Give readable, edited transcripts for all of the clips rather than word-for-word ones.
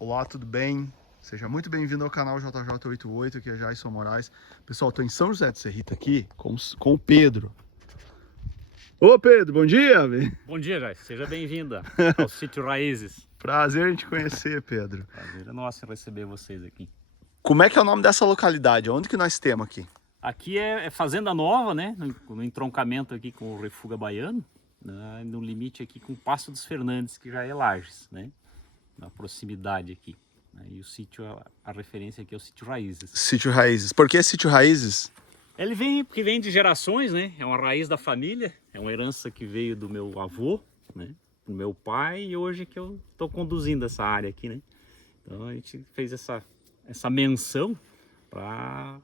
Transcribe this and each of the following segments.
Olá, tudo bem? Seja muito bem-vindo ao canal JJ88, aqui é Jason Moraes. Pessoal, estou em São José de Serrita aqui com o Pedro. Ô Pedro, bom dia! Bom dia, Jai. Seja bem-vinda ao Sítio Raízes. Prazer em te conhecer, Pedro. Prazer é nosso em receber vocês aqui. Como é que é o nome dessa localidade? Onde que nós temos aqui? Aqui é Fazenda Nova, né? No entroncamento aqui com o Refuga Baiano, né? No limite aqui com o Passo dos Fernandes, que já é Lages, né? Na proximidade aqui. E o sítio, a referência aqui é o Sítio Raízes. Sítio Raízes. Por que Sítio Raízes? Ele porque vem de gerações, né? É uma raiz da família, é uma herança que veio do meu avô, né? Do meu pai, e hoje que eu estou conduzindo essa área aqui, né? Então a gente fez essa menção para...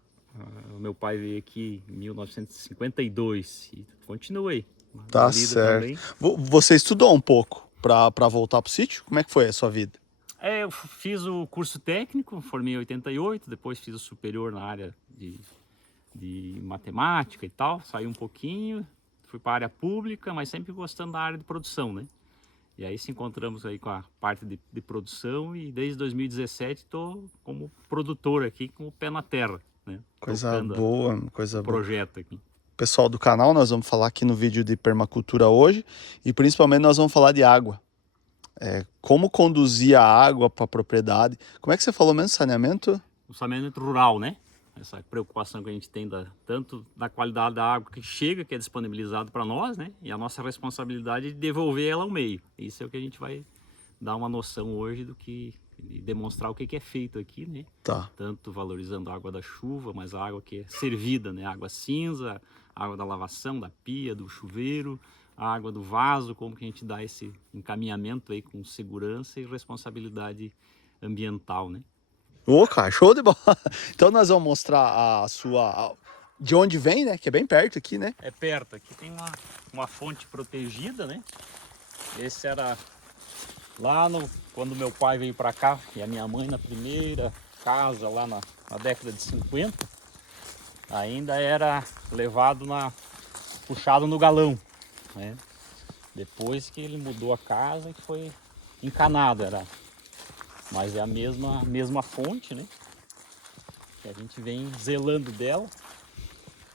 O meu pai veio aqui em 1952 e continua aí. Tá Vida certo. também. Você estudou um pouco para voltar pro sítio? Como é que foi a sua vida? Eu fiz o curso técnico, formei em 88, depois fiz o superior na área de matemática e tal, saí um pouquinho, fui para a área pública, mas sempre gostando da área de produção, né? E aí se encontramos aí com a parte de produção e desde 2017 estou como produtor aqui, com o pé na terra, né? Coisa Tocando boa, o coisa boa. projeto aqui. Pessoal do canal, nós vamos falar aqui no vídeo de permacultura hoje e principalmente nós vamos falar de água. Como conduzir a água para a propriedade. Como é que você falou mesmo, saneamento? O saneamento rural, né? Essa preocupação que a gente tem tanto da qualidade da água que chega, que é disponibilizado para nós, né? E a nossa responsabilidade de devolver ela ao meio. Isso é o que a gente vai dar uma noção hoje e demonstrar o que é feito aqui, né? Tá. Tanto valorizando a água da chuva, mas a água que é servida, né? Água cinza, água da lavação, da pia, do chuveiro, a água do vaso, como que a gente dá esse encaminhamento aí com segurança e responsabilidade ambiental, né? Ô, cara, show de bola. Então nós vamos mostrar de onde vem, né? Que é bem perto aqui, né? É perto, aqui tem uma fonte protegida, né? Esse era lá quando meu pai veio para cá e a minha mãe na primeira casa lá na década de 50, ainda era levado puxado no galão, né? Depois que ele mudou a casa e foi encanado, mas é a mesma fonte, né? Que a gente vem zelando dela.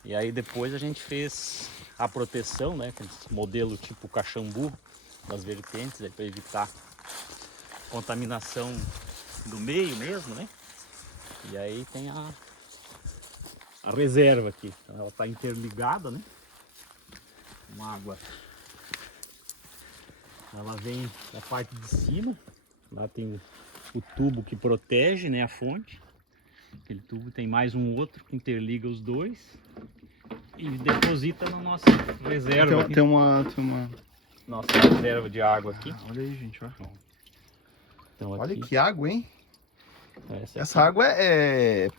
E aí depois a gente fez a proteção, né? Com esse modelo tipo Caxambu das vertentes, para evitar contaminação do meio mesmo, né? E aí tem a reserva aqui, então ela está interligada, né? Com água. Ela vem da parte de cima, lá tem o tubo que protege, né, a fonte. Aquele tubo tem mais um outro que interliga os dois e deposita na nossa reserva. Tem uma... Nossa reserva de água aqui. Olha aí, gente, ó. Então, Olha aqui, que água, hein? essa água é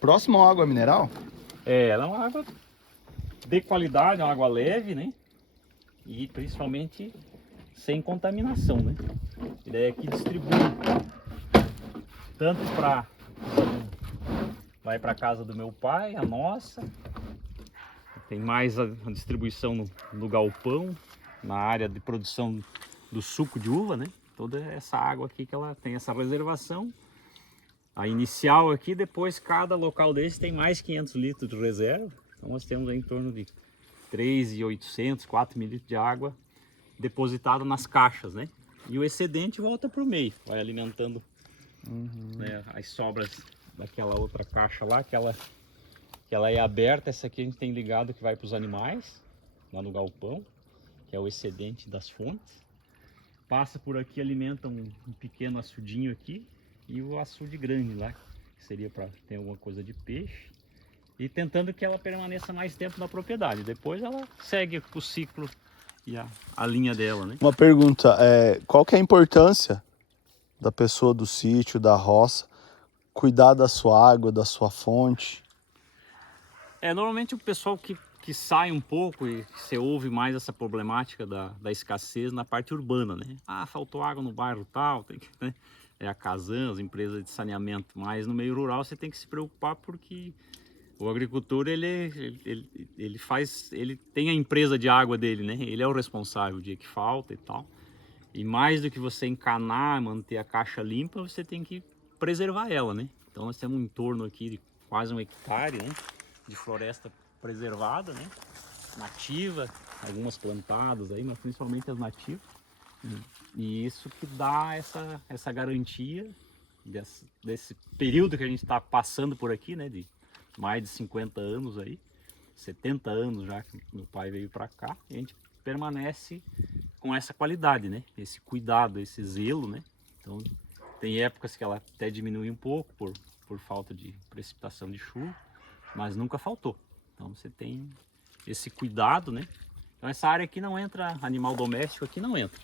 próxima à água mineral? ela é uma água de qualidade, é uma água leve, né? E principalmente sem contaminação, né? E daí aqui distribui tanto vai para casa do meu pai, a nossa. Tem mais a distribuição no galpão, na área de produção do suco de uva, né? Toda essa água aqui que ela tem essa reservação. A inicial aqui, depois cada local desse tem mais 500 litros de reserva. Então nós temos em torno de 3.800, 4 mil litros de água depositada nas caixas, né? E o excedente volta para o meio, vai alimentando né, as sobras daquela outra caixa lá, que ela é aberta. Essa aqui a gente tem ligado que vai para os animais, lá no galpão, que é o excedente das fontes. Passa por aqui, alimenta um pequeno açudinho aqui e o açude grande lá, que seria para ter alguma coisa de peixe. E tentando que ela permaneça mais tempo na propriedade. Depois ela segue o ciclo e a linha dela, né? Uma pergunta, qual que é a importância da pessoa do sítio, da roça, cuidar da sua água, da sua fonte? Normalmente o pessoal que sai um pouco e você ouve mais essa problemática da escassez na parte urbana, né? Ah, faltou água no bairro tal, tem que, né? É a Casan, as empresas de saneamento. Mas no meio rural você tem que se preocupar porque o agricultor ele tem a empresa de água dele, né? Ele é o responsável o dia que falta e tal. E mais do que você encanar, manter a caixa limpa, você tem que preservar ela, né? Então nós temos um entorno aqui de quase 1 hectare, né? De floresta preservada, né? Nativa, algumas plantadas aí, mas principalmente as nativas. E isso que dá essa garantia desse período que a gente está passando por aqui, né? De mais de 50 anos aí, 70 anos já que meu pai veio para cá, e a gente permanece com essa qualidade, né? Esse cuidado, esse zelo, né? Então tem épocas que ela até diminui um pouco por falta de precipitação de chuva, mas nunca faltou. Então você tem esse cuidado, né? Então essa área aqui não entra animal doméstico, aqui não entra.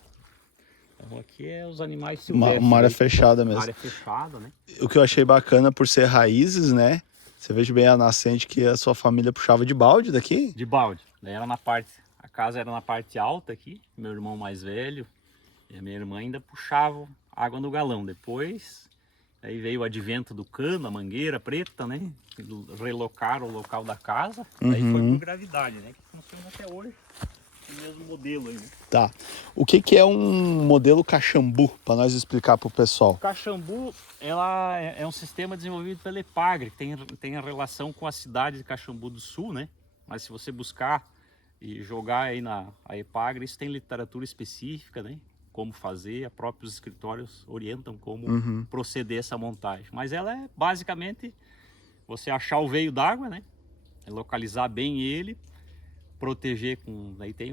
Então aqui é os animais silvestres. Uma área aí, fechada uma mesmo. área fechada, né? O que eu achei bacana por ser raízes, né? Você veja bem a nascente que a sua família puxava de balde daqui. De balde. Daí era na parte, a casa era na parte alta aqui, meu irmão mais velho e a minha irmã ainda puxavam água no galão. Depois, aí veio o advento do cano, a mangueira preta, né? Relocaram o local da casa, daí foi por gravidade, né? Que funciona até hoje. O mesmo modelo aí, né? Tá. O que é um modelo Caxambu, para nós explicar para o pessoal? O Caxambu, ela é um sistema desenvolvido pela Epagre, que tem a relação com a cidade de Caxambu do Sul, né? Mas se você buscar e jogar aí a Epagre, isso tem literatura específica, né? Como fazer, próprios escritórios orientam como proceder essa montagem. Mas ela é basicamente você achar o veio d'água, né? Localizar bem ele, proteger com... Aí tem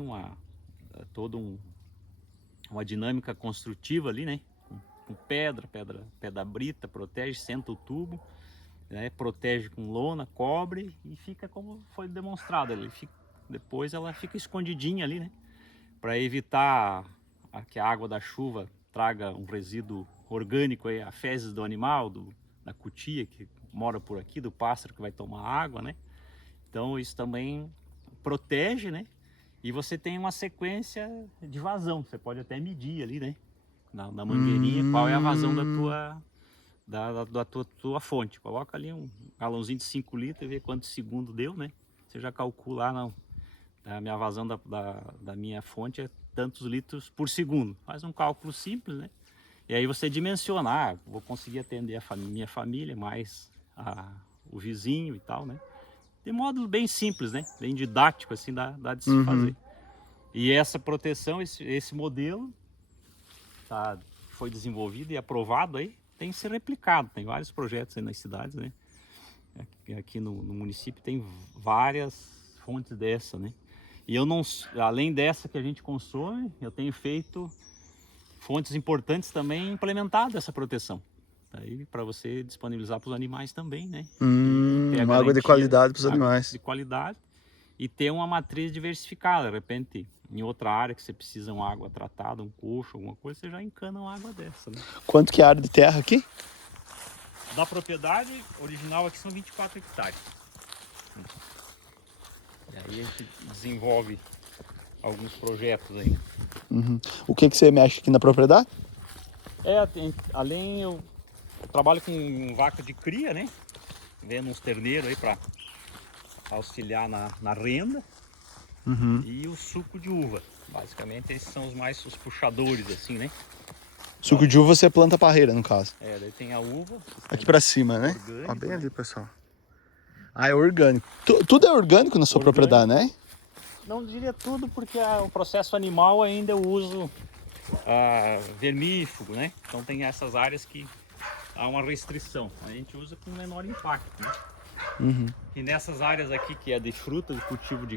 toda uma dinâmica construtiva ali, né? Com pedra brita, protege, senta o tubo, né? Protege com lona, cobre e fica como foi demonstrado. Depois ela fica escondidinha ali, né? Para evitar que a água da chuva traga um resíduo orgânico, aí, a fezes do animal, da cutia que mora por aqui, do pássaro que vai tomar água, né? Então isso também protege, né? E você tem uma sequência de vazão. Você pode até medir ali, né? Na mangueirinha, qual é a vazão da tua fonte. Coloca ali um galãozinho de 5 litros e vê quantos segundos deu, né? Você já calcula, não. A minha vazão da minha fonte é tantos litros por segundo. Faz um cálculo simples, né? E aí você dimensiona, vou conseguir atender a minha família, mais o vizinho e tal, né? De modo bem simples, né? Bem didático, assim, dá de se fazer. E essa proteção, esse modelo, foi desenvolvido e aprovado aí, tem que ser replicado. Tem vários projetos aí nas cidades, né? Aqui no município tem várias fontes dessa, né? E eu não, além dessa que a gente consome, eu tenho feito fontes importantes também implementado essa proteção. Aí para você disponibilizar para os animais também, né? Uma água de qualidade para os animais. De qualidade e ter uma matriz diversificada. De repente, em outra área que você precisa de uma água tratada, um coxo, alguma coisa, você já encana uma água dessa, né? Quanto que é a área de terra aqui? Da propriedade original aqui são 24 hectares. E aí a gente desenvolve alguns projetos aí, né? O que você mexe aqui na propriedade? Além eu trabalho com vaca de cria, né? Vendo uns terneiros aí para auxiliar na renda. E o suco de uva. Basicamente esses são os puxadores, assim, né? Suco de uva você planta parreira, no caso. Daí tem a uva. Aqui pra cima, né? Orgânico, Ó, bem né? ali, pessoal. É orgânico. Tudo é orgânico na sua propriedade, né? Não diria tudo, porque o processo animal ainda eu uso vermífugo, né? Então tem essas áreas que há uma restrição. A gente usa com menor impacto, né? E nessas áreas aqui que é de fruta, de cultivo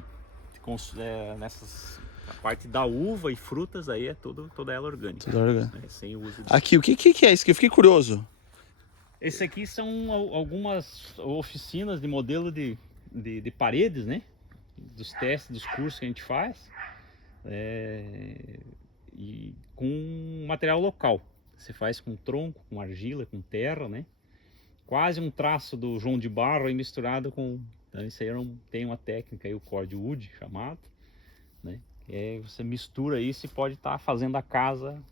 a parte da uva e frutas aí é toda ela orgânica. Tudo orgânico. Né? Sem o uso de... Aqui, o que é isso? Que eu fiquei curioso. Esse aqui são algumas oficinas de modelo de paredes, né? Dos testes, dos cursos que a gente faz. E com material local. Você faz com tronco, com argila, com terra, né? Quase um traço do João de Barro aí misturado com... Então isso aí tem uma técnica aí, o cord wood chamado, né? Você mistura isso e pode estar fazendo a casa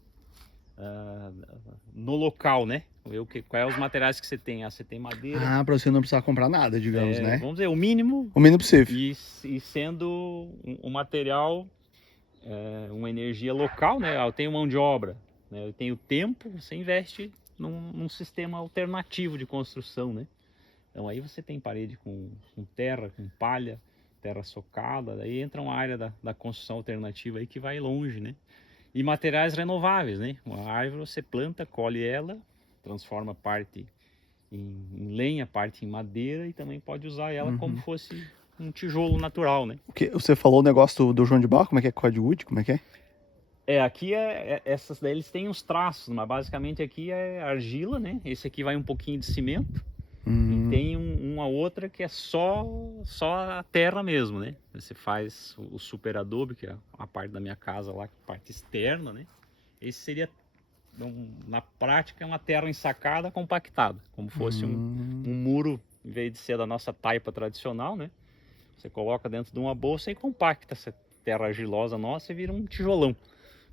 no local, né? Ver quais os materiais que você tem. Você tem madeira. Pra você não precisar comprar nada, digamos, né? Vamos dizer, o mínimo. O mínimo possível. E sendo um material uma energia local, né? Eu tenho mão de obra, né? Eu tenho tempo, você investe num sistema alternativo de construção, né? Então aí você tem parede com terra, com palha, terra socada, daí entra uma área da construção alternativa aí que vai longe, né? E materiais renováveis, né? Uma árvore você planta, colhe ela, transforma parte em lenha, parte em madeira e também pode usar ela como fosse um tijolo natural, né? O que, você falou o negócio do João de Barro, como é que é? Cordwood, como é que é? Aqui essas daí eles têm uns traços, mas basicamente aqui é argila, né? Esse aqui vai um pouquinho de cimento. E tem uma outra que é só a terra mesmo, né? Você faz o super adobe, que é a parte da minha casa lá, a parte externa, né? Esse seria, na prática, uma terra ensacada, compactada, como fosse um muro, em vez de ser da nossa taipa tradicional, né? Você coloca dentro de uma bolsa e compacta essa terra argilosa nossa e vira um tijolão,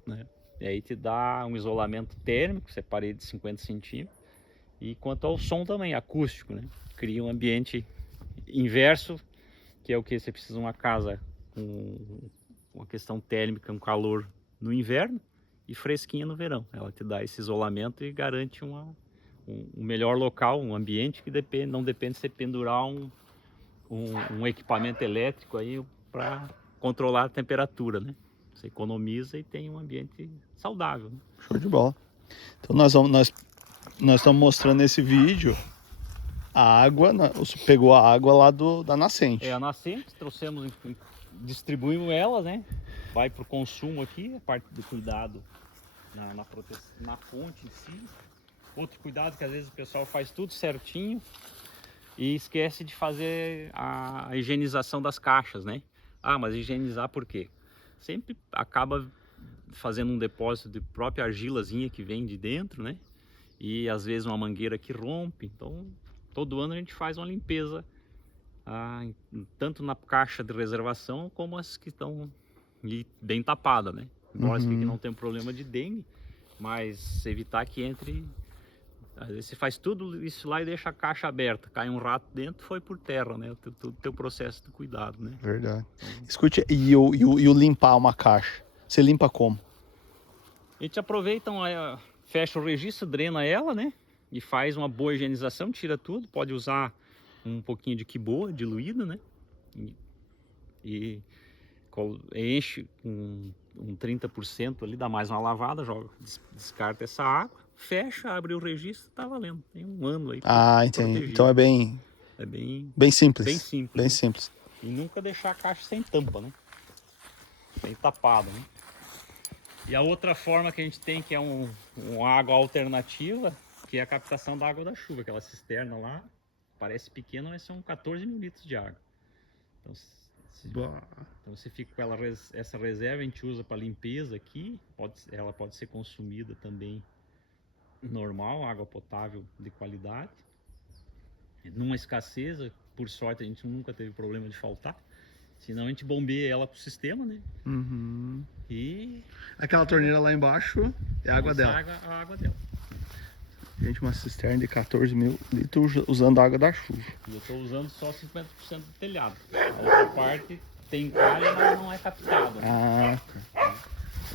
né? E aí te dá um isolamento térmico, você parede de 50 centímetros. E quanto ao som também, acústico, né? Cria um ambiente inverso, que é o que? Você precisa de uma casa com uma questão térmica, um calor no inverno e fresquinha no verão. Ela te dá esse isolamento e garante um melhor local, um ambiente que não depende de você pendurar um equipamento elétrico aí para controlar a temperatura, né? Você economiza e tem um ambiente saudável, né? Show de bola. Então nós estamos mostrando nesse vídeo a água, pegou a água lá da nascente. A nascente, distribuímos ela, né? Vai para o consumo aqui, a parte do cuidado na fonte em si. Outro cuidado que às vezes o pessoal faz tudo certinho e esquece de fazer a higienização das caixas, né? Mas higienizar por quê? Sempre acaba fazendo um depósito de própria argilazinha que vem de dentro, né? E às vezes uma mangueira que rompe. Então, todo ano a gente faz uma limpeza, tanto na caixa de reservação como as que estão bem tapadas, né? Nós que não tem problema de dengue, mas evitar que entre. Às vezes você faz tudo isso lá e deixa a caixa aberta, cai um rato dentro, foi por terra, né? O teu processo de cuidado, né? Verdade. Escute, e o limpar uma caixa? Você limpa como? A gente aproveita, fecha o registro, drena ela, né? E faz uma boa higienização, tira tudo. Pode usar um pouquinho de quiboa diluído, né? E enche um 30% ali, dá mais uma lavada, descarta essa água, fecha, abre o registro, tá valendo. Tem um ano aí. Entendi. Protegido. Então é bem simples. Bem simples. Bem né? simples. E nunca deixar a caixa sem tampa, né? Bem tapada, né? E a outra forma que a gente tem, que é uma água alternativa, que é a captação da água da chuva. Aquela cisterna lá, parece pequena, mas são 14 mil litros de água. Então você fica com essa reserva, a gente usa para limpeza aqui. Ela pode ser consumida também normal, água potável de qualidade. Numa escassez, por sorte a gente nunca teve problema de faltar. Senão a gente bombeia ela pro sistema, né? E aquela torneira lá embaixo é a água dela. A água dela. Gente, uma cisterna de 14 mil litros usando a água da chuva. E eu estou usando só 50% do telhado. A outra parte tem palha, mas não é captada. Tá.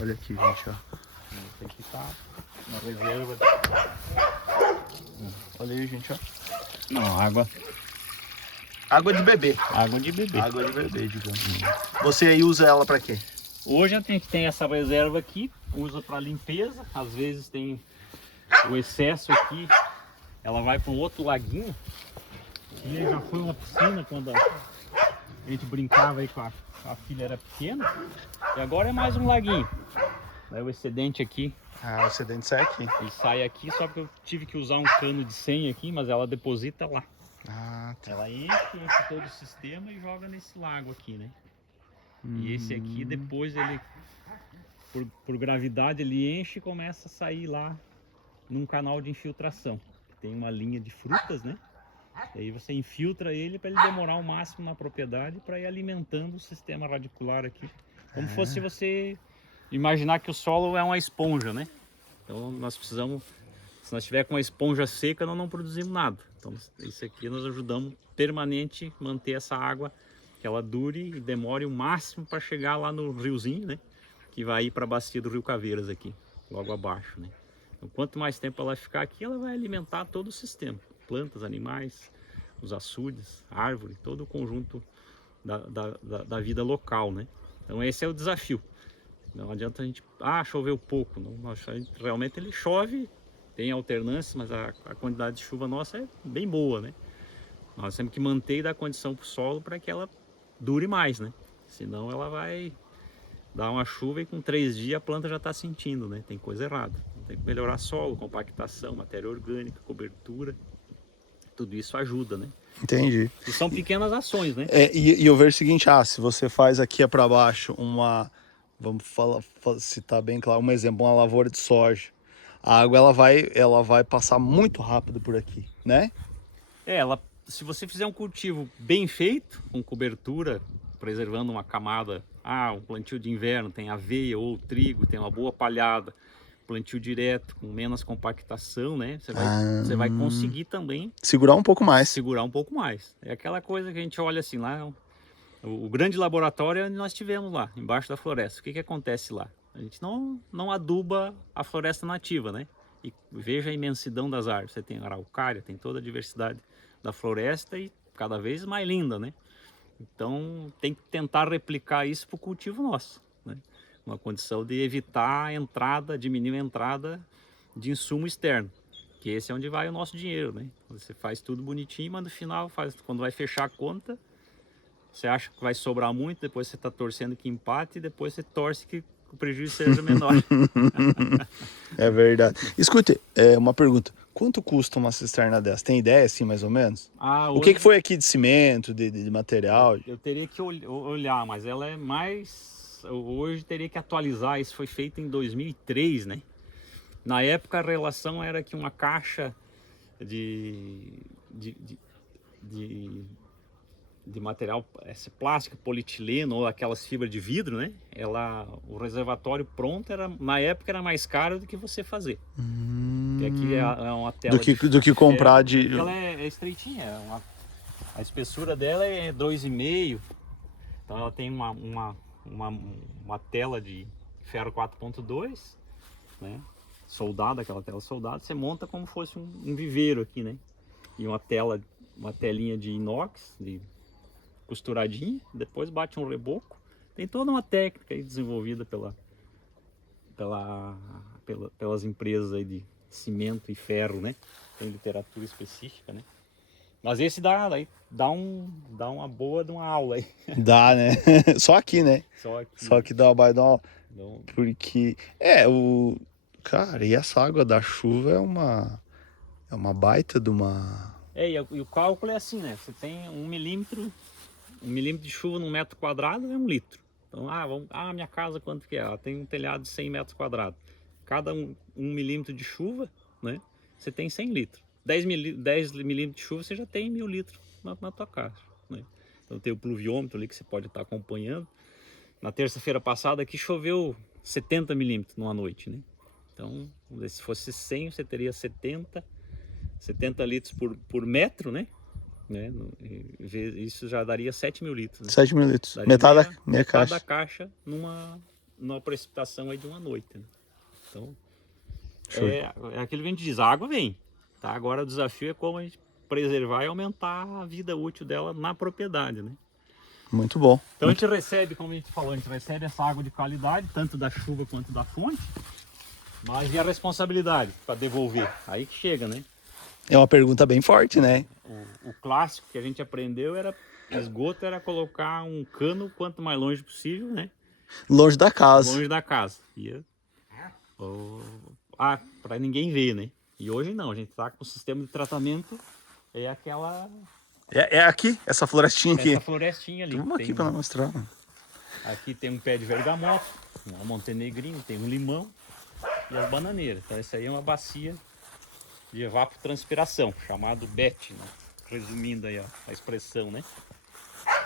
Olha aqui, gente, ó. Tem que estar na reserva. Olha aí, gente, ó. Não, água Água de bebê. Água de bebê. Água de bebê, digamos. Você aí usa ela pra quê? Hoje a gente tem essa reserva aqui, usa para limpeza. Às vezes tem o excesso aqui, ela vai para um outro laguinho. E já foi uma piscina quando a gente brincava aí com a filha era pequena. E agora é mais um laguinho. Daí o excedente aqui. O excedente sai aqui. Ele sai aqui, só que eu tive que usar um cano de 100 aqui, mas ela deposita lá. Tá. Ela enche todo o sistema e joga nesse lago aqui, né? E esse aqui depois ele, por gravidade, ele enche e começa a sair lá num canal de infiltração. Tem uma linha de frutas, né? E aí você infiltra ele para ele demorar o máximo na propriedade para ir alimentando o sistema radicular aqui. Como fosse você imaginar que o solo é uma esponja, né? Então nós precisamos, se nós tiver com uma esponja seca, nós não produzimos nada. Então isso aqui nós ajudamos permanente manter essa água que ela dure e demore o máximo para chegar lá no riozinho, né? que vai ir para a bacia do Rio Caveiras aqui, logo abaixo, né? Então, quanto mais tempo ela ficar aqui, ela vai alimentar todo o sistema, plantas, animais, os açudes, árvore, todo o conjunto da vida local, né? Então esse é o desafio. Não adianta a gente, choveu pouco, não, realmente ele chove, tem alternância, mas a quantidade de chuva nossa é bem boa, né? Nós temos que manter e dar condição para o solo para que ela dure mais, né? Senão ela vai dar uma chuva e com 3 dias a planta já está sentindo, né? Tem coisa errada. Tem que melhorar solo, compactação, matéria orgânica, cobertura. Tudo isso ajuda, né? Entendi. E são pequenas ações, né? E eu vejo o seguinte, se você faz aqui para baixo uma, vamos citar bem claro, um exemplo, uma lavoura de soja, a água ela vai passar muito rápido por aqui, né? Se você fizer um cultivo bem feito, com cobertura, preservando uma camada, um plantio de inverno, tem aveia ou trigo, tem uma boa palhada, plantio direto, com menos compactação, né? Você vai conseguir também segurar um pouco mais. Segurar um pouco mais. É aquela coisa que a gente olha assim lá, o grande laboratório onde nós tivemos lá, embaixo da floresta. O que acontece lá? A gente não aduba a floresta nativa, né? E veja a imensidão das árvores. Você tem araucária, tem toda a diversidade da floresta e cada vez mais linda, né? Então tem que tentar replicar isso para o cultivo nosso, né? Uma condição de evitar a entrada, diminuir a entrada de insumo externo, que esse é onde vai o nosso dinheiro, né? Você faz tudo bonitinho, mas no final, quando vai fechar a conta, você acha que vai sobrar muito, depois você está torcendo que empate e depois você torce que o prejuízo seja menor. É verdade. Escute, uma pergunta. Quanto custa uma cisterna dessa? Tem ideia, assim, mais ou menos? O que foi aqui de cimento, de material? Eu teria que olhar, mas ela é mais... Hoje teria que atualizar, isso foi feito em 2003, né? Na época a relação era que uma caixa de material, esse plástico, polietileno ou aquelas fibras de vidro, né? O reservatório pronto na época era mais caro do que você fazer. E aqui é uma tela do que comprar de... Ela é estreitinha, a espessura dela é 2,5. Então ela tem uma tela de ferro 4.2, né? Soldado, aquela tela soldada, você monta como fosse um viveiro aqui, né? E uma telinha de inox, costuradinha, depois bate um reboco. Tem toda uma técnica aí desenvolvida pelas empresas aí de cimento e ferro, né? Tem literatura específica, né? Mas esse dá uma boa de uma aula aí. Dá, né? Só aqui, né? Só aqui dá uma aula. Porque, cara, e essa água da chuva é uma baita de uma... E o cálculo é assim, né? Você tem 1 milímetro de chuva num metro quadrado é 1 litro. Então, minha casa quanto que é? Ela tem um telhado de 100 metros quadrados. Cada 1 milímetro de chuva, né? Você tem 100 litros. 10 milímetros de chuva, você já tem 1.000 litros na tua casa, né? Então tem o pluviômetro ali que você pode estar acompanhando. Na terça-feira passada aqui choveu 70 milímetros numa noite, né? Então, se fosse 100, você teria 70 litros por metro, né? Isso já daria 7.000 litros. Né? 7.000 litros. Daria metade da caixa numa precipitação aí de uma noite, né? Então, é aquilo que a gente diz, a água vem. Tá? Agora o desafio é como a gente preservar e aumentar a vida útil dela na propriedade, né? Muito bom. Então a gente recebe, como a gente falou, essa água de qualidade, tanto da chuva quanto da fonte, mas e a responsabilidade para devolver? Aí que chega, né? É uma pergunta bem forte, né? O clássico que a gente aprendeu esgoto era colocar um cano quanto mais longe possível, né? Longe da casa. Longe da casa. Para ninguém ver, né? E hoje não, a gente tá com o sistema de tratamento, aquela... É aqui, essa florestinha aqui. Essa florestinha ali. Vamos aqui para mostrar. Aqui tem um pé de bergamota, um montenegrinho, tem um limão e as bananeiras. Então essa aí é uma bacia de evapotranspiração, chamado BET, né? Resumindo aí a expressão, né?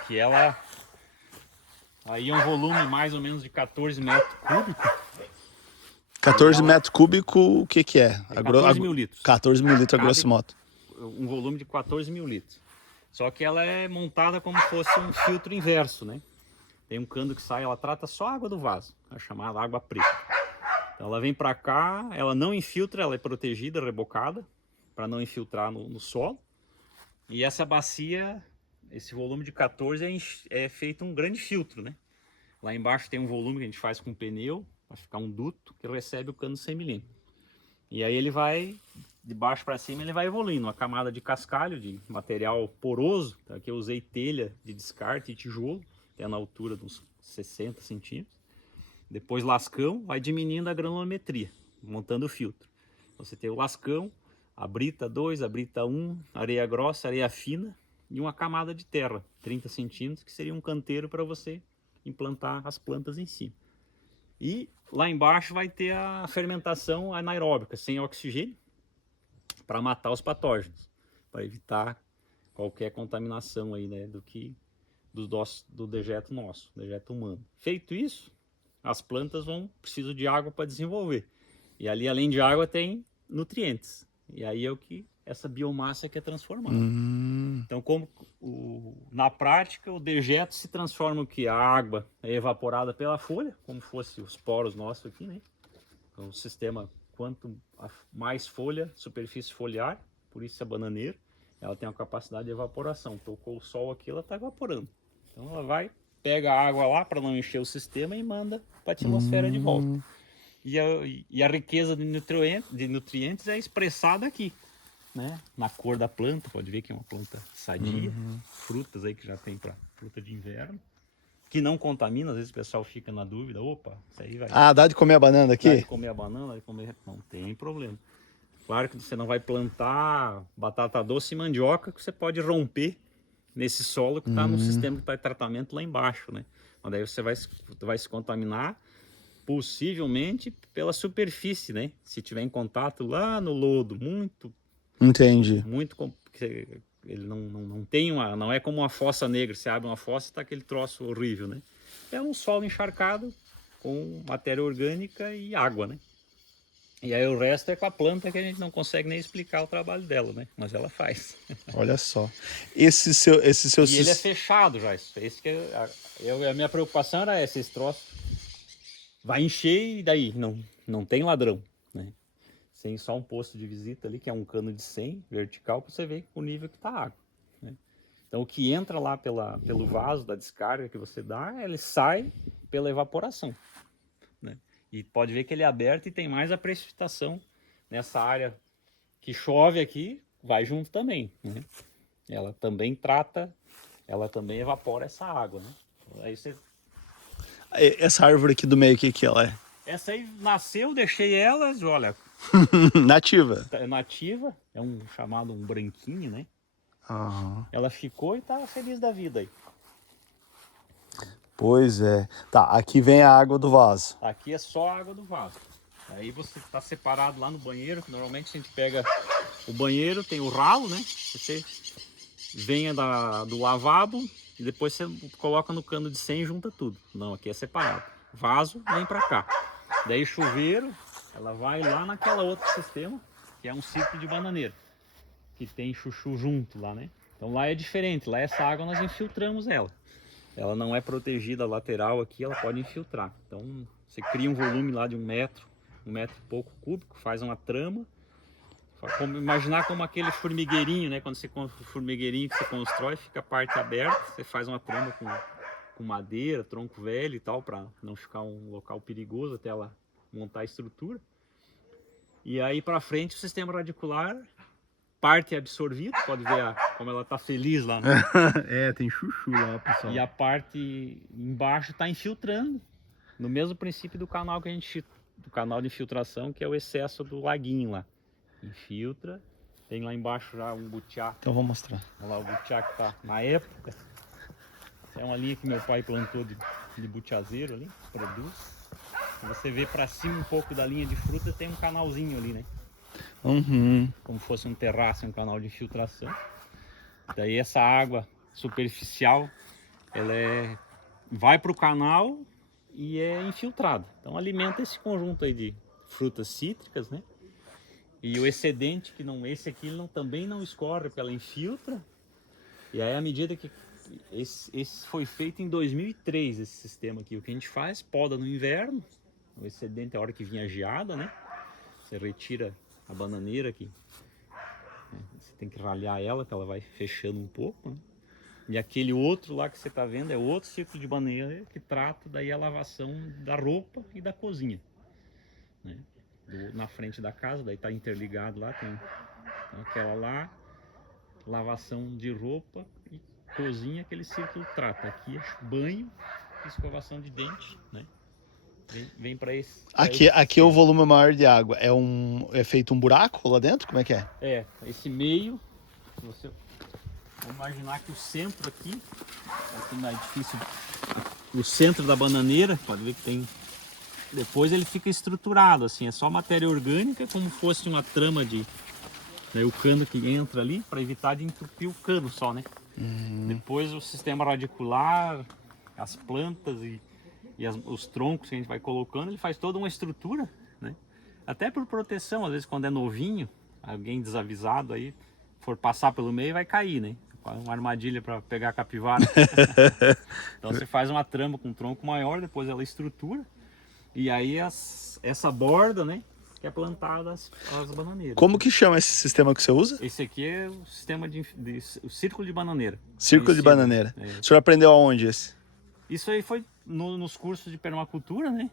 Que ela... Aí é um volume mais ou menos de 14 metros cúbicos. 14 metros cúbicos, o que é? 14.000 litros. 14.000 litros a grosso modo. Um volume de 14.000 litros. Só que ela é montada como se fosse um filtro inverso, né? tem um cano que sai, ela trata só a água do vaso, a chamada água preta. Então ela vem para cá, ela não infiltra, ela é protegida, rebocada, para não infiltrar no solo. E essa bacia, esse volume de 14 é feito um grande filtro, né? Lá embaixo tem um volume que a gente faz com pneu, para ficar um duto que recebe o cano 100 milímetros. E aí ele vai, de baixo para cima, ele vai evoluindo. Uma camada de cascalho, de material poroso. Tá? Aqui eu usei telha de descarte e tijolo, até na altura de uns 60 centímetros. Depois lascão, vai diminuindo a granulometria, montando o filtro. Você tem o lascão, a brita 2, a brita 1, areia grossa, areia fina e uma camada de terra, 30 centímetros, que seria um canteiro para você implantar as plantas em cima. E lá embaixo vai ter a fermentação anaeróbica, sem oxigênio, para matar os patógenos, para evitar qualquer contaminação aí, né, do dejeto nosso, dejeto humano. Feito isso, as plantas precisam de água para desenvolver. E ali, além de água, tem nutrientes. E aí é o que essa biomassa que é transformada. Então, na prática, o dejeto se transforma o que? A água é evaporada pela folha, como fosse os poros nossos aqui, né? Então, o sistema, quanto mais folha, superfície foliar, por isso a bananeira, ela tem uma capacidade de evaporação. Tocou o sol aqui, ela está evaporando. Então, ela pega a água lá para não encher o sistema e manda para a atmosfera de volta. E a riqueza de nutrientes é expressada aqui, né? Na cor da planta, pode ver que é uma planta sadia, frutas aí que já tem para fruta de inverno, que não contamina. Às vezes o pessoal fica na dúvida, opa, isso aí vai... Ah, dá de comer a banana aqui? Dá de comer a banana, dá de comer... Não tem problema. Claro que você não vai plantar batata doce e mandioca, que você pode romper nesse solo que está no sistema que está de tratamento lá embaixo, né? Mas daí você vai se contaminar, possivelmente pela superfície, né? Se tiver em contato lá no lodo, Entendi. ele não tem não é como uma fossa negra, você abre uma fossa e está aquele troço horrível, né? É um solo encharcado com matéria orgânica e água, né? E aí o resto é com a planta, que a gente não consegue nem explicar o trabalho dela, né? Mas ela faz. Olha só. Esse seu E ele é fechado já. Esse que a minha preocupação era essa, esse troço vai encher e daí não tem ladrão, né? Tem só um posto de visita ali, que é um cano de 100 vertical, para você ver o nível que está a água, né? Então o que entra lá pelo vaso da descarga que você dá, ele sai pela evaporação, né? E pode ver que ele é aberto e tem mais a precipitação nessa área que chove aqui, vai junto também, né? Ela também evapora essa água, né? Aí você... Essa árvore aqui do meio, o que ela é? Essa aí nasceu, deixei elas, olha... Nativa. É nativa, é um branquinho, né? Uhum. Ela ficou e tá feliz da vida aí. Pois é. Tá, aqui vem a água do vaso. Aqui é só a água do vaso. Aí você tá separado lá no banheiro, que normalmente a gente pega o banheiro, tem o ralo, né? Você vem do lavabo e depois você coloca no cano de 100 e junta tudo. Não, aqui é separado. Vaso, vem pra cá. Daí chuveiro, ela vai lá naquela outro sistema, que é um ciclo de bananeira, que tem chuchu junto lá, né? Então lá é diferente, lá essa água nós infiltramos ela. Ela não é protegida lateral aqui, ela pode infiltrar. Então você cria um volume lá de 1 metro e pouco cúbico, faz uma trama. Imaginar como aquele formigueirinho, né? Quando o formigueirinho que você constrói, fica a parte aberta, você faz uma trama com madeira, tronco velho e tal, para não ficar um local perigoso até ela montar a estrutura. E aí para frente o sistema radicular, parte é absorvida, pode ver como ela tá feliz lá, né? Tem chuchu lá, pessoal. E a parte embaixo está infiltrando, no mesmo princípio do canal do canal de infiltração, que é o excesso do laguinho lá. Infiltra, tem lá embaixo já um butiá. Então vou mostrar. Olha lá o butiá que tá na época. É uma linha que meu pai plantou de butiazeiro ali, produz. Se você vê para cima um pouco da linha de fruta, tem um canalzinho ali, né? Uhum. Como fosse um terraço, um canal de infiltração. Daí essa água superficial, vai para o canal e é infiltrada. Então alimenta esse conjunto aí de frutas cítricas, né? E o excedente, esse aqui também não escorre, porque ela infiltra. E aí à medida que Esse foi feito em 2003, esse sistema aqui. O que a gente faz, poda no inverno, o excedente é a hora que vinha a geada, né? Você retira a bananeira aqui, né? Você tem que ralhar ela, que ela vai fechando um pouco, né? E aquele outro lá que você está vendo é outro ciclo de bananeira que trata daí a lavação da roupa e da cozinha, né? Na frente da casa, daí está interligado lá, tem aquela lá, lavação de roupa e cozinha, aquele círculo trata. Aqui é banho, escovação de dente, né? Vem para esse. Aqui é o volume maior de água. É feito um buraco lá dentro? Como é que é? É, esse meio, você vou imaginar que o centro aqui no edifício, o centro da bananeira, pode ver que tem. Depois ele fica estruturado, assim, é só matéria orgânica, como fosse uma trama de. Né, o cano que entra ali, para evitar de entupir o cano só, né? Depois o sistema radicular, as plantas e os troncos que a gente vai colocando, ele faz toda uma estrutura, né? Até por proteção, às vezes quando é novinho, alguém desavisado aí for passar pelo meio vai cair, né? Uma armadilha para pegar a capivara. Então você faz uma trama com um tronco maior, depois ela estrutura e aí essa borda, né, que é plantada as bananeiras. Como que chama esse sistema que você usa? Esse aqui é o sistema o círculo de bananeira. Círculo de bananeira. É. O senhor aprendeu aonde esse? Isso aí foi nos cursos de permacultura, né?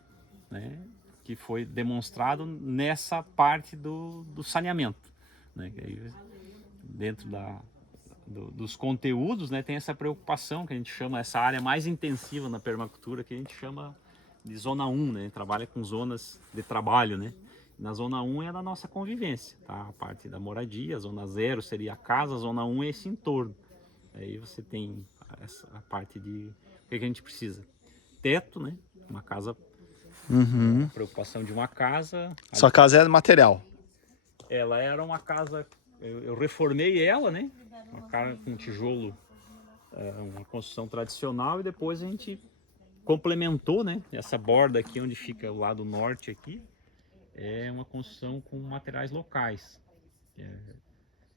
Que foi demonstrado nessa parte do saneamento, né? Que aí, dentro dos conteúdos, né, tem essa preocupação que a gente chama, essa área mais intensiva na permacultura, que a gente chama de zona 1, né? Trabalha com zonas de trabalho, né? Na zona 1 é da nossa convivência, tá? A parte da moradia, a zona 0 seria a casa, a zona 1 é esse entorno. Aí você tem a parte de o que a gente precisa. Teto, né? Uma casa, preocupação de uma casa. Sua casa é material. Ela era uma casa, eu reformei ela, né? Uma casa com tijolo, uma construção tradicional, e depois a gente complementou, né? Essa borda aqui onde fica o lado norte aqui, é uma construção com materiais locais.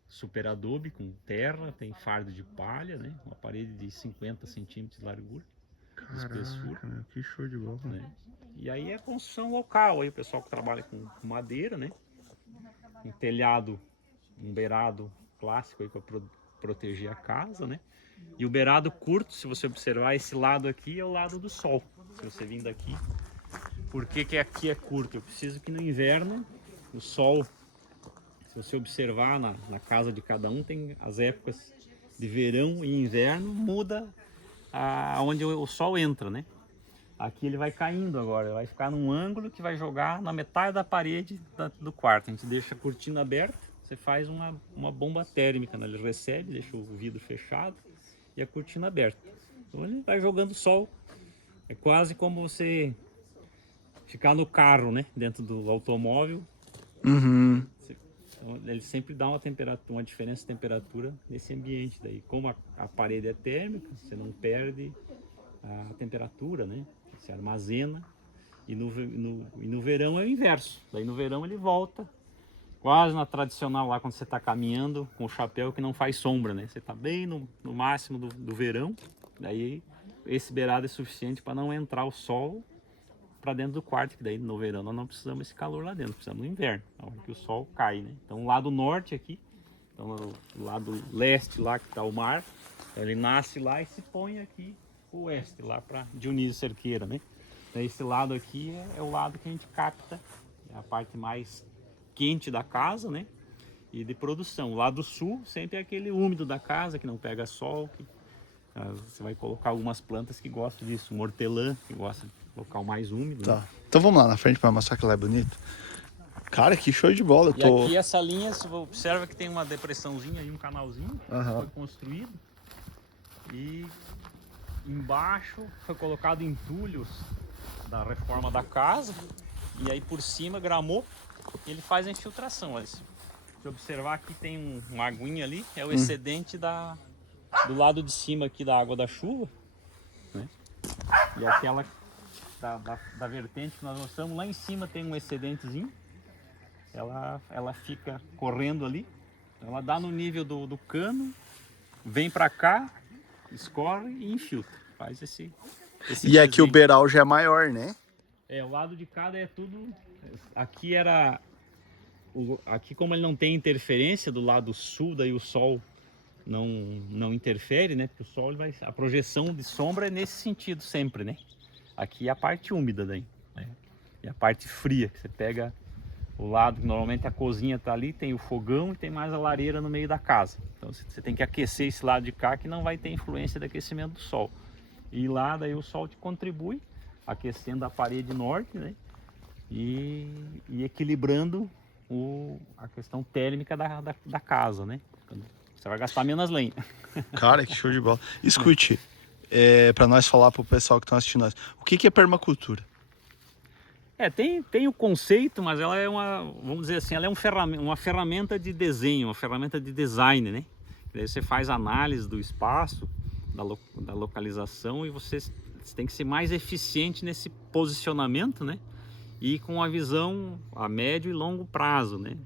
Super adobe com terra, tem fardo de palha, né? Uma parede de 50 centímetros de largura, de espessura. Caraca, que show de bola. Né? E aí é construção local, aí o pessoal que trabalha com madeira, né? Um telhado, um beirado clássico aí para proteger a casa, né? E o beirado curto, se você observar, esse lado aqui é o lado do sol. Se você vir daqui, por que aqui é curto? Eu preciso que no inverno o sol, se você observar na casa de cada um, tem as épocas de verão e inverno, muda onde o sol entra, né? Aqui ele vai caindo agora, vai ficar num ângulo que vai jogar na metade da parede do quarto. A gente deixa a cortina aberta, você faz uma bomba térmica, né? Ele recebe, deixa o vidro fechado e a cortina aberta. Então ele vai jogando sol. É quase como você ficar no carro, né? Dentro do automóvel. Uhum. Então, ele sempre dá uma diferença de temperatura nesse ambiente. Daí, como a parede é térmica, você não perde a temperatura, né? Você armazena. E no verão é o inverso. Daí no verão ele volta quase na tradicional lá, quando você está caminhando com o chapéu que não faz sombra, né? Você está bem no máximo do verão. Daí esse beirado é suficiente para não entrar o sol para dentro do quarto, que daí no verão nós não precisamos esse calor lá dentro, precisamos no inverno, na hora que o sol cai, né? Então o lado norte aqui, então o lado leste lá que está o mar, ele nasce lá e se põe aqui o oeste, lá para Dionísio Cerqueira, né? Então esse lado aqui é o lado que a gente capta, é a parte mais quente da casa, né? E de produção. O lado sul sempre é aquele úmido da casa, que não pega sol, que você vai colocar algumas plantas que gostam disso, um hortelã, que gosta de local mais úmido. Tá. Né? Então vamos lá na frente para mostrar que lá é bonito. Cara, que show de bola. E aqui essa linha, você observa que tem uma depressãozinha aí, um canalzinho, que foi construído. E embaixo foi colocado entulhos da reforma da casa. E aí por cima gramou, e ele faz a infiltração. Olha, se você observar aqui tem uma aguinha ali, é o excedente do lado de cima aqui da água da chuva, né? E aquela da vertente que nós mostramos, lá em cima tem um excedentezinho, ela fica correndo ali, ela dá no nível do cano, vem para cá escorre e infiltra. Faz esse E aqui o desenho. beiral já é maior, né? O lado de cada é tudo... Aqui era... Aqui como ele não tem interferência do lado sul, daí o sol não interfere, né? Porque o sol a projeção de sombra é nesse sentido sempre, né? Aqui é a parte úmida daí, né? E a parte fria, que você pega o lado que normalmente a cozinha tá ali, tem o fogão e tem mais a lareira no meio da casa. Então você tem que aquecer esse lado de cá que não vai ter influência do aquecimento do sol. E lá daí o sol te contribui, aquecendo a parede norte, né? E equilibrando a questão térmica da casa, né? Você vai gastar menos lenha. Cara, que show de bola. Escute, para nós falar pro pessoal que estão assistindo nós, o que é permacultura? Tem o conceito, mas ela é vamos dizer assim, ela é uma ferramenta de desenho, uma ferramenta de design, né? Daí você faz análise do espaço, da localização, e você tem que ser mais eficiente nesse posicionamento, né? E com a visão a médio e longo prazo, né?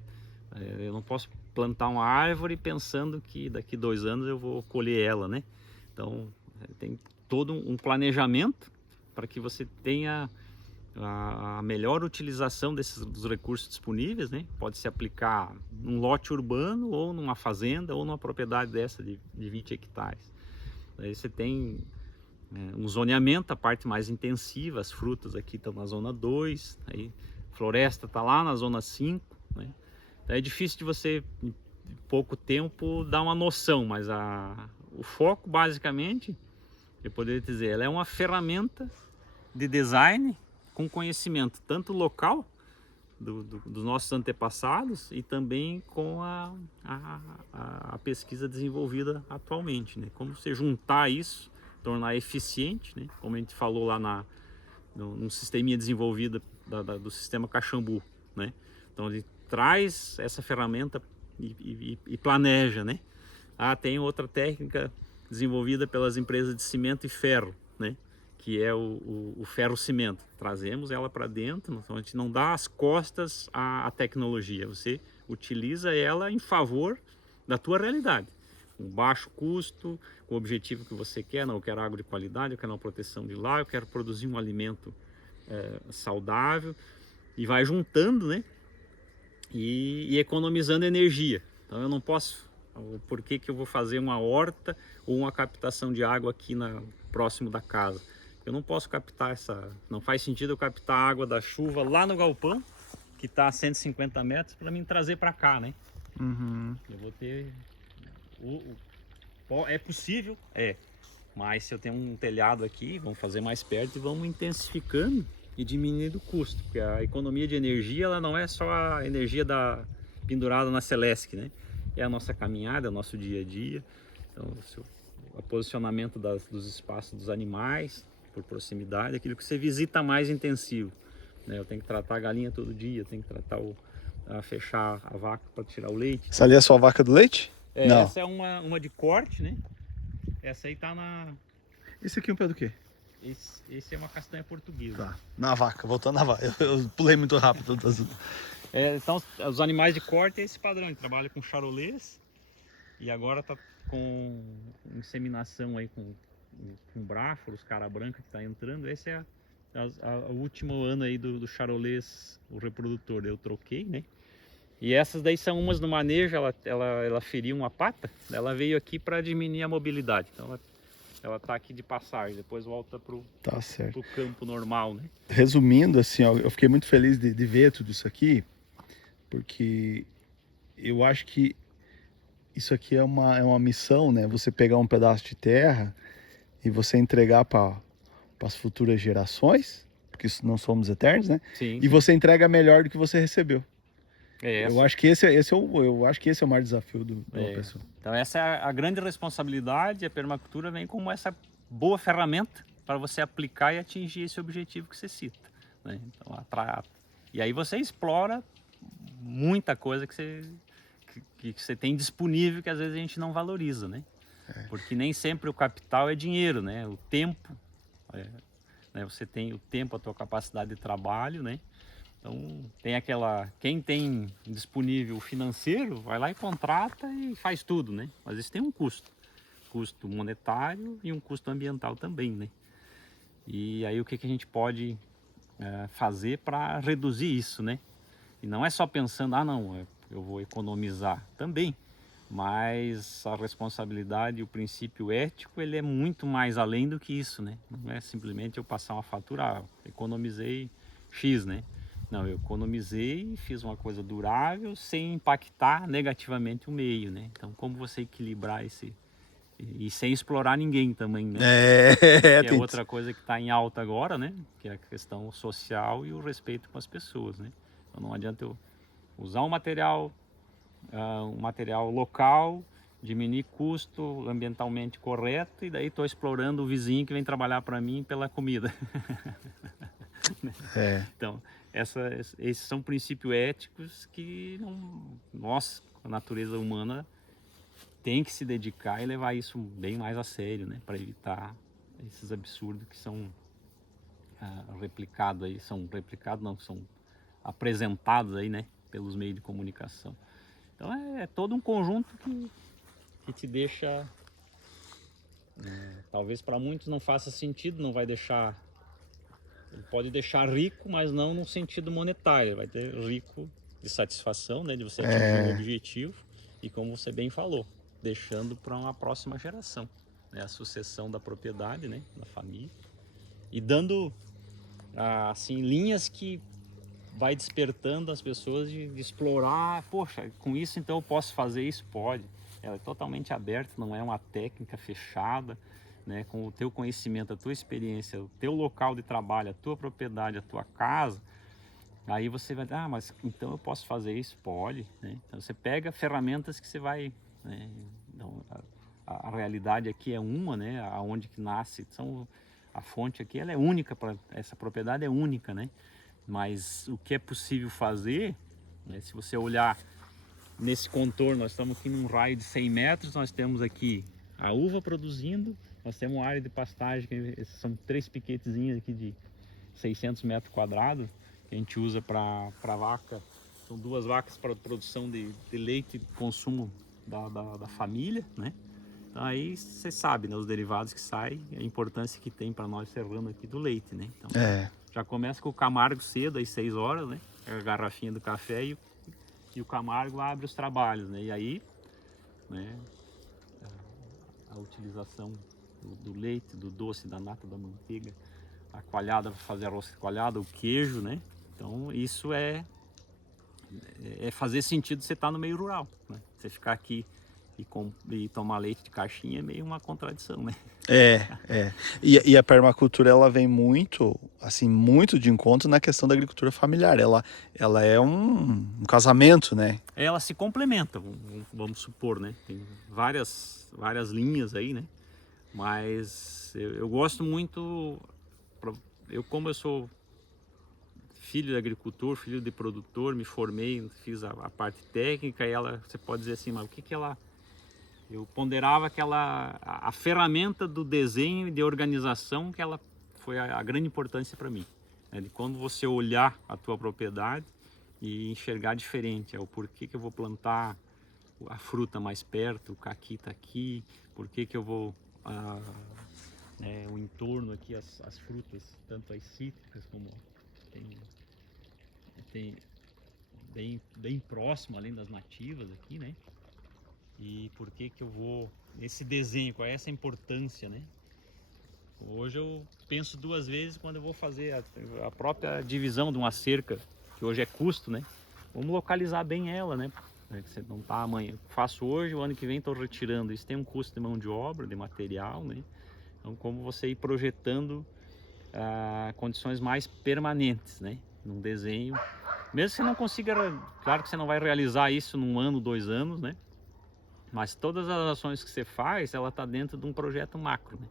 Eu não posso plantar uma árvore pensando que daqui 2 anos eu vou colher ela, né? Então tem todo um planejamento para que você tenha a melhor utilização dos recursos disponíveis, né? Pode se aplicar num lote urbano ou numa fazenda ou numa propriedade dessa de 20 hectares. Aí você tem um zoneamento, a parte mais intensiva, as frutas aqui estão na zona 2, aí floresta está lá na zona 5, né? Então é difícil de você, em pouco tempo, dar uma noção, mas o foco, basicamente, eu poderia dizer, ela é uma ferramenta de design com conhecimento tanto local dos nossos antepassados e também com a pesquisa desenvolvida atualmente, né? Como você juntar isso, tornar eficiente, né? Como a gente falou lá num sisteminha desenvolvido do sistema Caxambu, né? Então ele traz essa ferramenta e planeja, né? Tem outra técnica desenvolvida pelas empresas de cimento e ferro, né? Que é o ferro-cimento. Trazemos ela para dentro, então a gente não dá as costas à tecnologia, você utiliza ela em favor da tua realidade, com baixo custo, com o objetivo que você quer. Não, eu quero água de qualidade, eu quero uma proteção de lá, eu quero produzir um alimento saudável, e vai juntando, né? E economizando energia. Então eu não posso, por que eu vou fazer uma horta ou uma captação de água aqui próximo da casa? Eu não posso captar não faz sentido eu captar a água da chuva lá no galpão, que está a 150 metros, para mim trazer para cá, né? Uhum. Eu vou ter... É possível? Mas se eu tenho um telhado aqui, vamos fazer mais perto e vamos intensificando e diminuindo o custo, porque a economia de energia, ela não é só a energia pendurada na Celesc, né? É a nossa caminhada, é o nosso dia a dia. Então, o posicionamento dos espaços dos animais, por proximidade, aquilo que você visita mais intensivo, né? Eu tenho que tratar a galinha todo dia, eu tenho que tratar fechar a vaca para tirar o leite. Essa ali é a sua vaca do leite? Não. Essa é uma de corte, né? Essa aí tá Esse aqui é um pé do quê? Esse é uma castanha portuguesa. Tá, na vaca, voltando na vaca. Eu pulei muito rápido. Então, os animais de corte é esse padrão. Ele trabalha com charolês e agora tá com inseminação aí com bráforos, cara branca que tá entrando. Esse é o último ano aí do charolês, o reprodutor. Eu troquei, né? E essas daí são umas no manejo, ela feriu uma pata, ela veio aqui para diminuir a mobilidade. Então ela tá aqui de passagem, depois volta pro campo normal, né? Resumindo, assim, ó, eu fiquei muito feliz de ver tudo isso aqui, porque eu acho que isso aqui é uma missão, né? Você pegar um pedaço de terra e você entregar para as futuras gerações, porque não somos eternos, né? Sim. E você entrega melhor do que você recebeu. Eu acho que esse é o maior desafio da pessoa. Então essa é a grande responsabilidade. A permacultura vem como essa boa ferramenta para você aplicar e atingir esse objetivo que você cita, né? Então, e aí você explora muita coisa que você tem disponível, que às vezes a gente não valoriza, né? Porque nem sempre o capital é dinheiro, né? O tempo, né? Você tem o tempo, a tua capacidade de trabalho, né? Então quem tem disponível financeiro, vai lá e contrata e faz tudo, né? Mas isso tem um custo custo monetário e um custo ambiental também, né? E aí o que a gente pode fazer para reduzir isso, né? E não é só pensando, não, eu vou economizar também, mas a responsabilidade e o princípio ético, ele é muito mais além do que isso, né? Não é simplesmente eu passar uma fatura, economizei X, né? Não, eu economizei e fiz uma coisa durável sem impactar negativamente o meio, né? Então, como você equilibrar esse... E sem explorar ninguém também, né? Que é outra coisa que está em alta agora, né? Que é a questão social e o respeito com as pessoas, né? Então, não adianta eu usar um material local, diminuir custo ambientalmente correto, e daí estou explorando o vizinho que vem trabalhar para mim pela comida. Então, esses são princípios éticos que nós, a natureza humana, tem que se dedicar e levar isso bem mais a sério, né? Para evitar esses absurdos que são replicados aí, são apresentados aí, né? Pelos meios de comunicação. Então é todo um conjunto que te deixa, talvez para muitos não faça sentido, não vai deixar, pode deixar rico, mas não no sentido monetário, vai ter rico de satisfação, né, de você atingir um objetivo e, como você bem falou, deixando para uma próxima geração, né, a sucessão da propriedade, né, da família, e dando assim linhas que vai despertando as pessoas de explorar, poxa, com isso então eu posso fazer isso? Pode. Ela é totalmente aberta, não é uma técnica fechada, né? Com o teu conhecimento, a tua experiência, o teu local de trabalho, a tua propriedade, a tua casa, aí você vai, mas então eu posso fazer isso? Pode, né? Então você pega ferramentas que você vai, né? Então, a realidade aqui é uma, né? Aonde que nasce, a fonte aqui ela é única, essa propriedade é única, né? Mas o que é possível fazer, né, se você olhar nesse contorno, nós estamos aqui num raio de 100 metros, nós temos aqui a uva produzindo, nós temos uma área de pastagem, que são 3 piquetezinhos aqui de 600 metros quadrados, que a gente usa para vaca, são 2 vacas para produção de leite e consumo da família, né? Então aí você sabe, né, os derivados que saem, a importância que tem para nós serrano aqui do leite, né? Então, já começa com o Camargo cedo, às 6 horas, né? A garrafinha do café e o Camargo abre os trabalhos, né? E aí, né, a utilização do leite, do doce, da nata, da manteiga, a coalhada para fazer arroz de coalhada, o queijo, né? Então isso é fazer sentido você estar no meio rural, né? Você ficar aqui e tomar leite de caixinha é meio uma contradição, né? E a permacultura, ela vem muito, assim, muito de encontro na questão da agricultura familiar. Ela é um casamento, né? Ela se complementa, vamos supor, né? Tem várias linhas aí, né? Mas eu gosto muito, como eu sou filho de agricultor, filho de produtor, me formei, fiz a parte técnica, e você pode dizer assim, mas o que ela... Eu ponderava que a ferramenta do desenho e de organização, que ela foi a grande importância para mim, né? De quando você olhar a tua propriedade e enxergar diferente, o porquê que eu vou plantar a fruta mais perto, o caqui está aqui, porquê que eu vou o entorno aqui, as frutas, tanto as cítricas como tem bem próximo, além das nativas aqui, né? E por que eu vou... Esse desenho, qual é essa importância, né? Hoje eu penso 2 vezes quando eu vou fazer a própria divisão de uma cerca, que hoje é custo, né? Vamos localizar bem ela, né? Você não tá amanhã, faço hoje, o ano que vem estou retirando. Isso tem um custo de mão de obra, de material, né? Então, como você ir projetando condições mais permanentes, né? Num desenho. Mesmo que você não consiga, claro que você não vai realizar isso num ano, 2 anos, né? Mas todas as ações que você faz, ela está dentro de um projeto macro, né?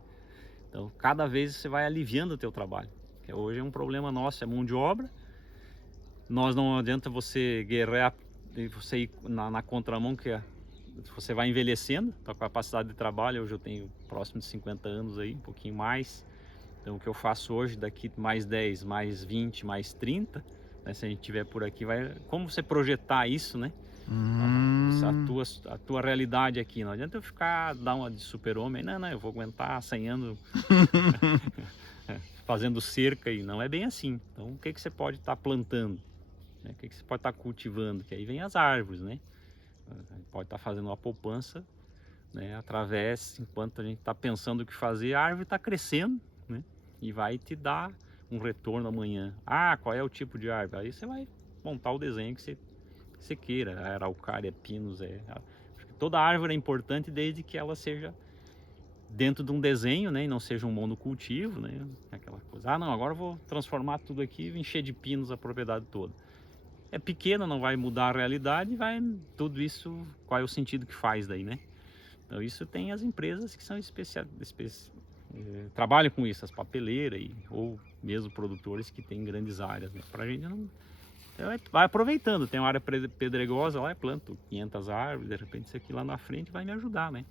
Então, cada vez você vai aliviando o teu trabalho. Porque hoje é um problema nosso, é mão de obra. Não adianta você guerrear e você ir na contramão, que você vai envelhecendo. A capacidade de trabalho, hoje eu tenho próximo de 50 anos aí, um pouquinho mais. Então, o que eu faço hoje, daqui mais 10, mais 20, mais 30, né, se a gente tiver por aqui, como você projetar isso, né? A Hum. a tua realidade aqui. Não adianta eu ficar, dar uma de super-homem. Não, eu vou aguentar 100 anos fazendo cerca e não é bem assim. Então, o que que você pode estar plantando? Né? O que que você pode estar cultivando? Que aí vem as árvores, né? Pode estar fazendo uma poupança, né? Através, enquanto a gente está pensando o que fazer, a árvore está crescendo, né? E vai te dar um retorno amanhã. Ah, qual é o tipo de árvore? Aí você vai montar o desenho que você queira. Araucária, pinos, acho que toda árvore é importante desde que ela seja dentro de um desenho, né? E não seja um monocultivo, né? Aquela coisa. Ah, não, agora eu vou transformar tudo aqui e encher de pinos a propriedade toda. É pequena, não vai mudar a realidade, vai tudo isso, qual é o sentido que faz daí, né? Então isso tem as empresas que são trabalham com isso, as papeleiras ou mesmo produtores que têm grandes áreas, né? Pra gente não... Então, vai aproveitando, tem uma área pedregosa lá, eu planto 500 árvores, de repente isso aqui lá na frente vai me ajudar, né?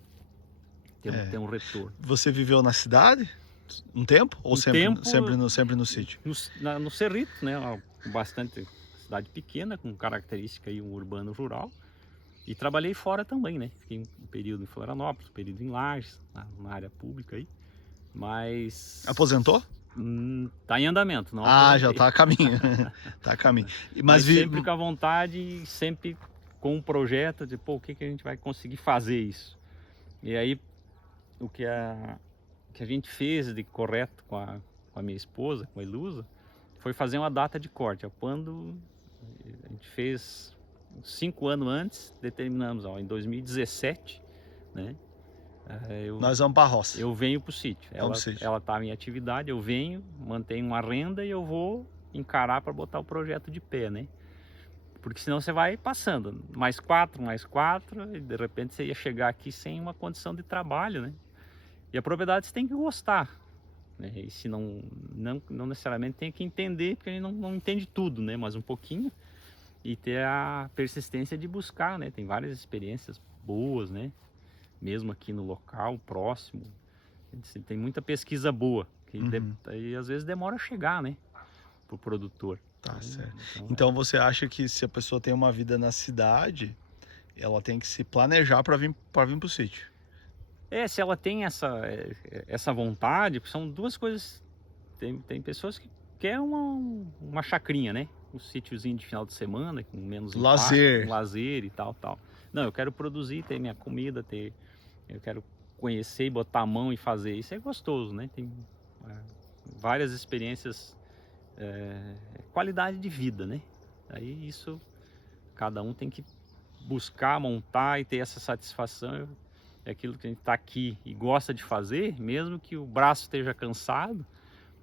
Ter É. um retorno. Você viveu na cidade um tempo? Ou Um tempo sempre no sítio? no Cerrito, né? Bastante cidade pequena, com característica aí um urbano rural. E trabalhei fora também, né? Fiquei um período em Florianópolis, um período em Lages, na área pública aí. Mas Aposentou? tá em andamento, não Ah, já aposentei. tá a caminho. Tá a caminho. Mas Mas sempre com a vontade e sempre com um projeto de, pô, o que que a gente vai conseguir fazer isso? E aí, o que a gente fez de correto com a minha esposa, com a Ilusa, foi fazer uma data de corte. Quando a gente fez 5 anos antes, determinamos, ó, em 2017, né? nós vamos pra roça. Eu venho para o sítio. Vamos pro sítio. Ela tá em atividade, eu venho, mantenho uma renda e eu vou encarar para botar o projeto de pé, né? Porque senão você vai passando, mais 4, e de repente você ia chegar aqui sem uma condição de trabalho, né? E a propriedade você tem que gostar, né? E se não necessariamente tem que entender, porque a gente não entende tudo, né? Mas um pouquinho, e ter a persistência de buscar, né? Tem várias experiências boas, né? Mesmo aqui no local, próximo. Tem muita pesquisa boa, que aí, às vezes demora a chegar, né? Pro produtor. Tá certo. Então, Então você acha que se a pessoa tem uma vida na cidade, ela tem que se planejar para vir pro sítio? se ela tem essa vontade, são duas coisas. Tem pessoas que querem uma chacrinha, né? Um sítiozinho de final de semana, com menos impacto, Lazer. um lazer e tal. Não, eu quero produzir, ter minha comida, eu quero conhecer e botar a mão e fazer. Isso é gostoso, né? Tem várias experiências, qualidade de vida, né? Aí isso, cada um tem que buscar, montar e ter essa satisfação. É aquilo que a gente está aqui e gosta de fazer, mesmo que o braço esteja cansado,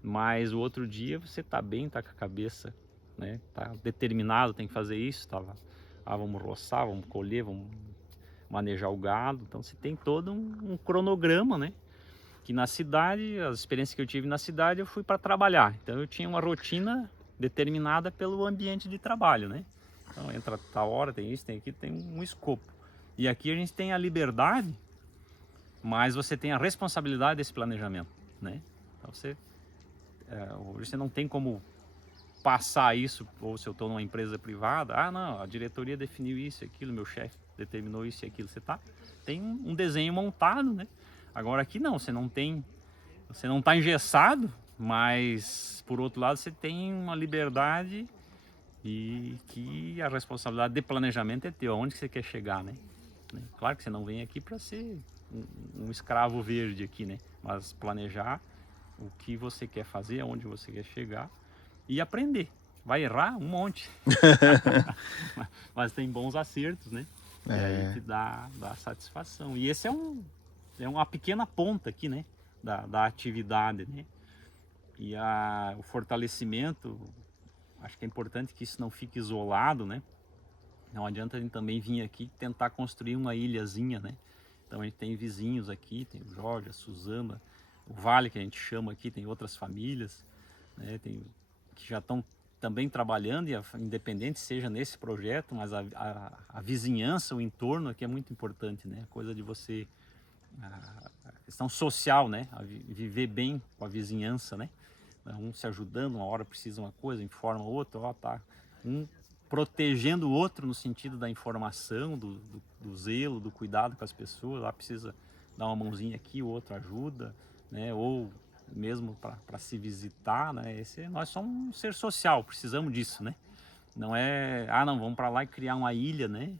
mas o outro dia você está bem, está com a cabeça, né? Tá determinado, tem que fazer isso, vamos roçar, vamos colher, vamos manejar o gado. Então você tem todo um cronograma, né? Que na cidade, as experiências que eu tive na cidade, eu fui para trabalhar. Então eu tinha uma rotina determinada pelo ambiente de trabalho, né? Então entra tal hora, tem isso, tem aquilo, tem um escopo. E aqui a gente tem a liberdade, mas você tem a responsabilidade desse planejamento, né? Então hoje você não tem como passar isso, ou se eu estou numa empresa privada, não, a diretoria definiu isso e aquilo, meu chefe determinou isso e aquilo. Tem um desenho montado, né? Agora aqui não, você não está engessado, mas por outro lado você tem uma liberdade e que a responsabilidade de planejamento é teu, aonde que você quer chegar, né? Claro que você não vem aqui para ser um escravo verde aqui, né? Mas planejar o que você quer fazer, aonde você quer chegar e aprender. Vai errar um monte, mas tem bons acertos, né? E aí te dá satisfação. E esse é uma pequena ponta aqui, né? Da atividade, né? E o fortalecimento, acho que é importante que isso não fique isolado, né? Não adianta a gente também vir aqui tentar construir uma ilhazinha, né? Então a gente tem vizinhos aqui, tem o Jorge, a Suzana, o Vale que a gente chama aqui, tem outras famílias, né? Que já estão também trabalhando, e independente seja nesse projeto, mas a vizinhança, o entorno aqui é muito importante, né? A coisa de você, a questão social, né? Viver bem com a vizinhança, né? Um se ajudando, uma hora precisa uma coisa, informa o outro, tá protegendo o outro no sentido da informação, do zelo, do cuidado com as pessoas. Lá precisa dar uma mãozinha aqui, o outro ajuda, né? Ou mesmo para se visitar, né? Nós somos um ser social, precisamos disso, né? Não é, não, vamos para lá e criar uma ilha, né?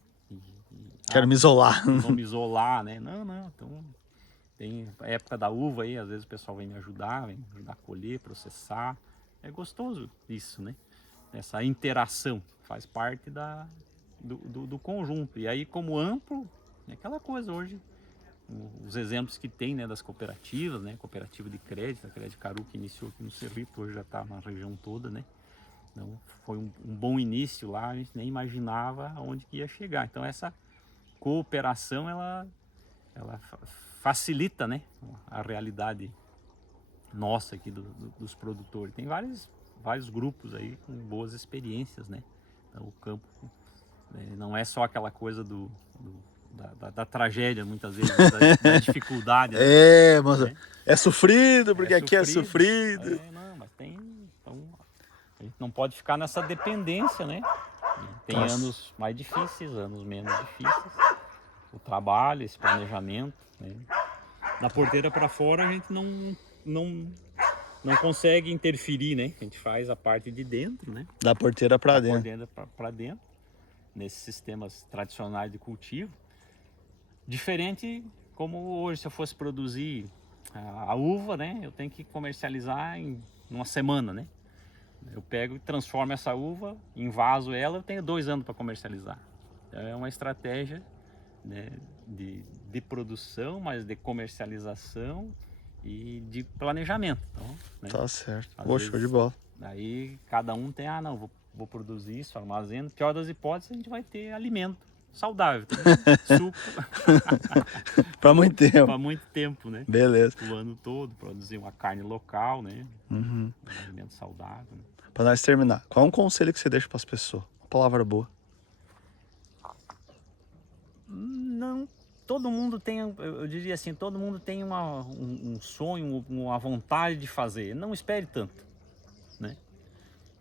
Quero me isolar. Vamos me isolar, né? Não, então tem a época da uva aí, às vezes o pessoal vem me ajudar, vem ajudar a colher, processar. É gostoso isso, né? Essa interação faz parte do conjunto. E aí, como amplo, é aquela coisa hoje, os exemplos que tem, né, das cooperativas, né? Cooperativa de crédito, a Crédito Caru, que iniciou aqui no Cerrito, hoje já está na região toda, né? Então, foi um bom início lá, a gente nem imaginava onde que ia chegar. Então, essa cooperação, ela facilita, né, a realidade nossa aqui dos produtores. Tem vários grupos aí com boas experiências, né? Então, o campo não é só aquela coisa da tragédia, muitas vezes, da dificuldade. Né? Mas é sofrido, porque aqui é sofrido. Não, mas então, a gente não pode ficar nessa dependência, né? Tem anos mais difíceis, anos menos difíceis. O trabalho, esse planejamento, né? Da porteira para fora a gente não consegue interferir, né? A gente faz a parte de dentro, né? Da porteira para dentro. Da porteira para dentro, nesses sistemas tradicionais de cultivo. Diferente como hoje, se eu fosse produzir a uva, né? Eu tenho que comercializar em uma semana, né? Eu pego e transformo essa uva, envaso ela, eu tenho 2 anos para comercializar. É uma estratégia, né, de produção, mas de comercialização e de planejamento. Então, né, tá certo. Show de vezes, bola. Aí cada um tem, não, vou produzir isso, armazeno. Pior das hipóteses, a gente vai ter alimento saudável, suco. Para muito tempo. Para muito tempo, né? Beleza. O ano todo, produzir uma carne local, né? Um alimento saudável. Né? Para nós terminar, qual é um conselho que você deixa para as pessoas? Uma palavra boa. Não, todo mundo tem, eu diria assim, todo mundo tem um sonho, uma vontade de fazer. Não espere tanto, né?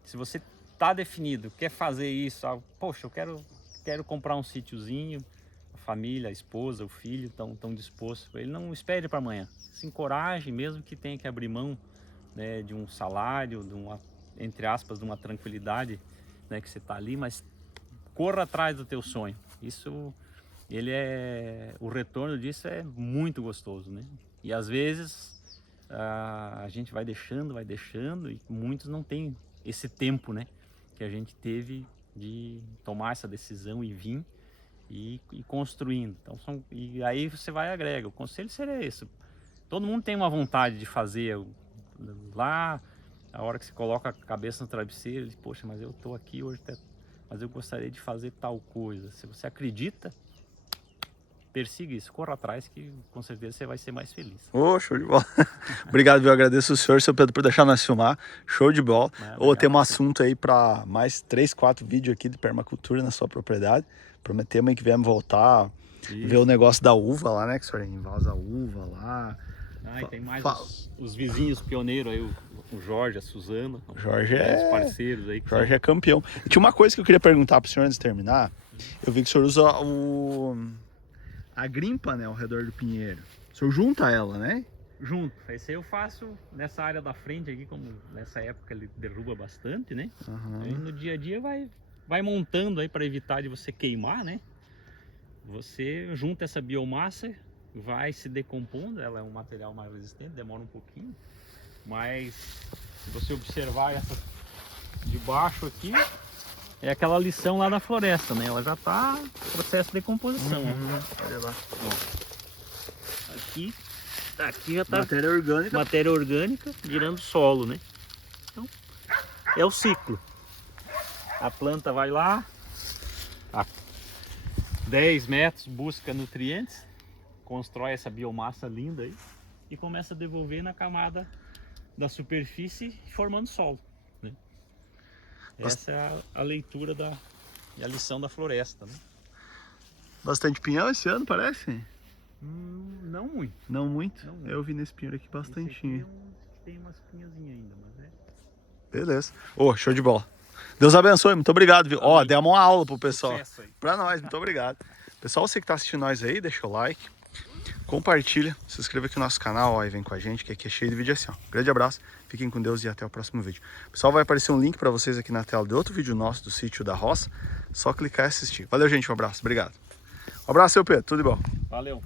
Se você está definido, quer fazer isso, poxa, eu quero comprar um sítiozinho, a família, a esposa, o filho estão dispostos. Ele não espere para amanhã. Se encoraje, mesmo que tenha que abrir mão, né, de um salário, entre aspas, de uma tranquilidade, né, que você está ali, mas corra atrás do teu sonho. Isso, o retorno disso é muito gostoso, né? E às vezes a gente vai deixando e muitos não têm esse tempo, né, que a gente teve de tomar essa decisão e vir e construindo. Então, e aí você vai e agrega. O conselho seria esse. Todo mundo tem uma vontade de fazer lá, a hora que você coloca a cabeça no travesseiro, diz, poxa, mas eu estou aqui hoje, mas eu gostaria de fazer tal coisa. Se você acredita, persiga isso, corra atrás, que com certeza você vai ser mais feliz. Show de bola. Obrigado, eu agradeço o senhor, seu Pedro, por deixar nós filmar. Show de bola. Temos um assunto aí para mais 3, 4 vídeos aqui de permacultura na sua propriedade. Prometemos que viemos voltar, ver o negócio da uva lá, né? Que o senhor invasa a uva lá. E tem mais os vizinhos pioneiros aí, o Jorge, a Suzana. O Jorge os parceiros aí. Jorge é campeão. E tinha uma coisa que eu queria perguntar para o senhor antes de terminar. Eu vi que o senhor usa a grimpa, né, ao redor do pinheiro. O senhor junta ela, né? Junto. Esse aí eu faço nessa área da frente aqui, como nessa época ele derruba bastante, né? Aí no dia a dia vai montando aí para evitar de você queimar, né? Você junta essa biomassa, vai se decompondo, ela é um material mais resistente, demora um pouquinho, mas se você observar essa de baixo aqui, é aquela lição lá da floresta, né? Ela já está em processo de decomposição. Olha lá. Ó. Aqui já está matéria orgânica virando solo, né? Então, é o ciclo. A planta vai lá, a 10 metros, busca nutrientes, constrói essa biomassa linda aí e começa a devolver na camada da superfície, formando solo, né? Essa é a leitura e a lição da floresta, né? Bastante pinhão esse ano, parece? Não muito. Não muito? Eu vi nesse pinheiro aqui bastante. Tem umas pinhazinhas ainda, mas é... Beleza. Show de bola. Deus abençoe, muito obrigado, viu? Ó, demos uma aula pro pessoal. Sucesso aí. Pra nós, muito obrigado. Pessoal, você que tá assistindo nós aí, deixa o like, compartilha, se inscreva aqui no nosso canal, ó, e vem com a gente, que aqui é cheio de vídeo assim, ó. Grande abraço, fiquem com Deus e até o próximo vídeo. Pessoal, vai aparecer um link pra vocês aqui na tela de outro vídeo nosso do Sítio da Roça. Só clicar e assistir. Valeu, gente, um abraço, obrigado. Um abraço, seu Pedro, tudo de bom. Valeu.